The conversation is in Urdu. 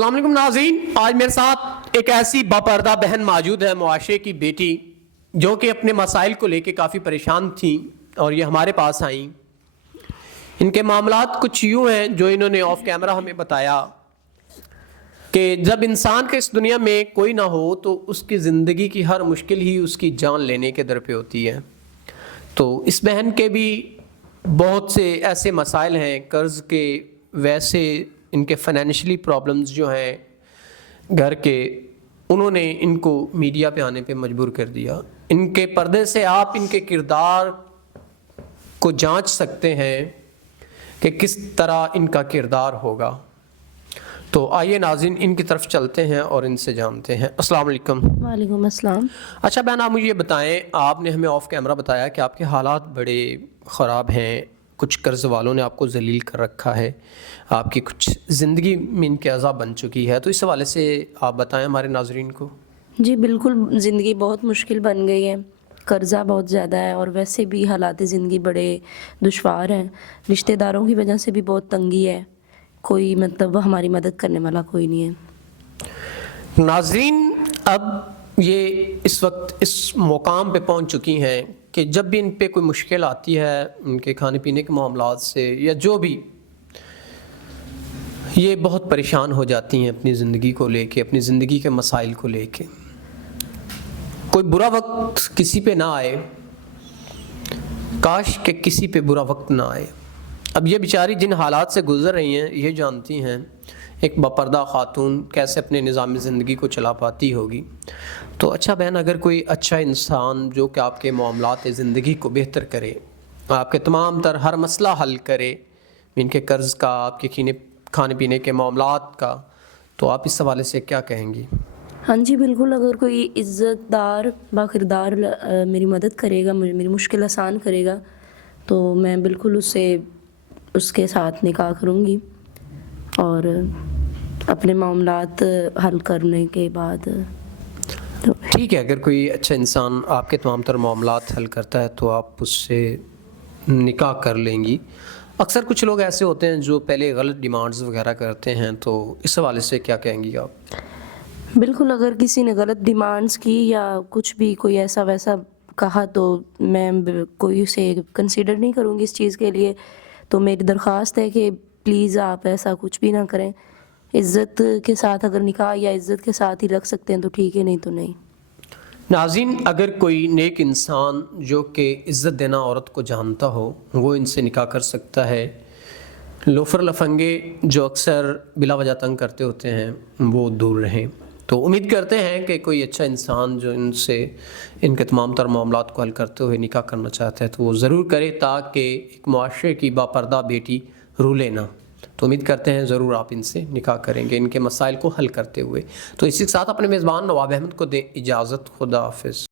السلام علیکم ناظرین، آج میرے ساتھ ایک ایسی باپردہ بہن موجود ہے، معاشرے کی بیٹی، جو کہ اپنے مسائل کو لے کے کافی پریشان تھیں اور یہ ہمارے پاس آئیں۔ ان کے معاملات کچھ یوں ہیں جو انہوں نے آف کیمرہ ہمیں بتایا کہ جب انسان کے اس دنیا میں کوئی نہ ہو تو اس کی زندگی کی ہر مشکل ہی اس کی جان لینے کے در پہ ہوتی ہے۔ تو اس بہن کے بھی بہت سے ایسے مسائل ہیں، قرض کے، ویسے ان کے فائنینشلی پرابلمز جو ہیں گھر کے، انہوں نے ان کو میڈیا پہ آنے پہ مجبور کر دیا۔ ان کے پردے سے آپ ان کے کردار کو جانچ سکتے ہیں کہ کس طرح ان کا کردار ہوگا۔ تو آئیے ناظرین ان کی طرف چلتے ہیں اور ان سے جانتے ہیں۔ السلام علیکم۔ وعلیکم السلام۔ اچھا بہن، آپ مجھے یہ بتائیں، آپ نے ہمیں آف کیمرہ بتایا کہ آپ کے حالات بڑے خراب ہیں، کچھ قرض والوں نے آپ کو ذلیل کر رکھا ہے، آپ کی کچھ زندگی میں ان کے عذاب بن چکی ہے، تو اس حوالے سے آپ بتائیں ہمارے ناظرین کو۔ جی بالکل، زندگی بہت مشکل بن گئی ہے، قرضہ بہت زیادہ ہے، اور ویسے بھی حالات زندگی بڑے دشوار ہیں۔ رشتہ داروں کی وجہ سے بھی بہت تنگی ہے، کوئی ہماری مدد کرنے والا کوئی نہیں ہے۔ ناظرین، اب یہ اس وقت اس مقام پہ پہنچ چکی ہیں کہ جب بھی ان پہ کوئی مشکل آتی ہے، ان کے کھانے پینے کے معاملات سے یا جو بھی، یہ بہت پریشان ہو جاتی ہیں اپنی زندگی کو لے کے، اپنی زندگی کے مسائل کو لے کے۔ کوئی برا وقت کسی پہ نہ آئے، کاش کہ کسی پہ برا وقت نہ آئے۔ اب یہ بیچاری جن حالات سے گزر رہی ہیں یہ جانتی ہیں ایک باپردہ خاتون کیسے اپنے نظام زندگی کو چلا پاتی ہوگی۔ تو اچھا بہن، اگر کوئی اچھا انسان جو کہ آپ کے معاملات زندگی کو بہتر کرے، آپ کے تمام تر ہر مسئلہ حل کرے، ان کے قرض کا، آپ کے کھانے پینے کے معاملات کا، تو آپ اس حوالے سے کیا کہیں گی؟ ہاں جی بالکل، اگر کوئی عزت دار باکردار میری مدد کرے گا، میری مشکل آسان کرے گا، تو میں بالکل اس کے ساتھ نکاح کروں گی، اور اپنے معاملات حل کرنے کے بعد ٹھیک ہے، اگر کوئی اچھا انسان آپ کے تمام تر معاملات حل کرتا ہے تو آپ اس سے نکاح کر لیں گی۔ اکثر کچھ لوگ ایسے ہوتے ہیں جو پہلے غلط ڈیمانڈز وغیرہ کرتے ہیں، تو اس حوالے سے کیا کہیں گی آپ؟ بالکل، اگر کسی نے غلط ڈیمانڈز کی یا کچھ بھی کوئی ایسا ویسا کہا تو میں کوئی اسے کنسیڈر نہیں کروں گی اس چیز کے لیے۔ تو میری درخواست ہے کہ پلیز آپ ایسا کچھ بھی نہ کریں۔ عزت کے ساتھ اگر نکاح یا عزت کے ساتھ ہی رکھ سکتے ہیں تو ٹھیک ہے، نہیں تو نہیں۔ ناظرین، اگر کوئی نیک انسان جو کہ عزت دینا عورت کو جانتا ہو، وہ ان سے نکاح کر سکتا ہے۔ لوفر لفنگے جو اکثر بلا وجہ تنگ کرتے ہوتے ہیں وہ دور رہیں۔ تو امید کرتے ہیں کہ کوئی اچھا انسان جو ان سے ان کے تمام تر معاملات کو حل کرتے ہوئے نکاح کرنا چاہتا ہے تو وہ ضرور کرے، تاکہ ایک معاشرے کی باپردہ بیٹی رولے نہ۔ تو امید کرتے ہیں ضرور آپ ان سے نکاح کریں گے ان کے مسائل کو حل کرتے ہوئے۔ تو اسی کے ساتھ اپنے میزبان نواب احمد کو دیں اجازت۔ خدا حافظ۔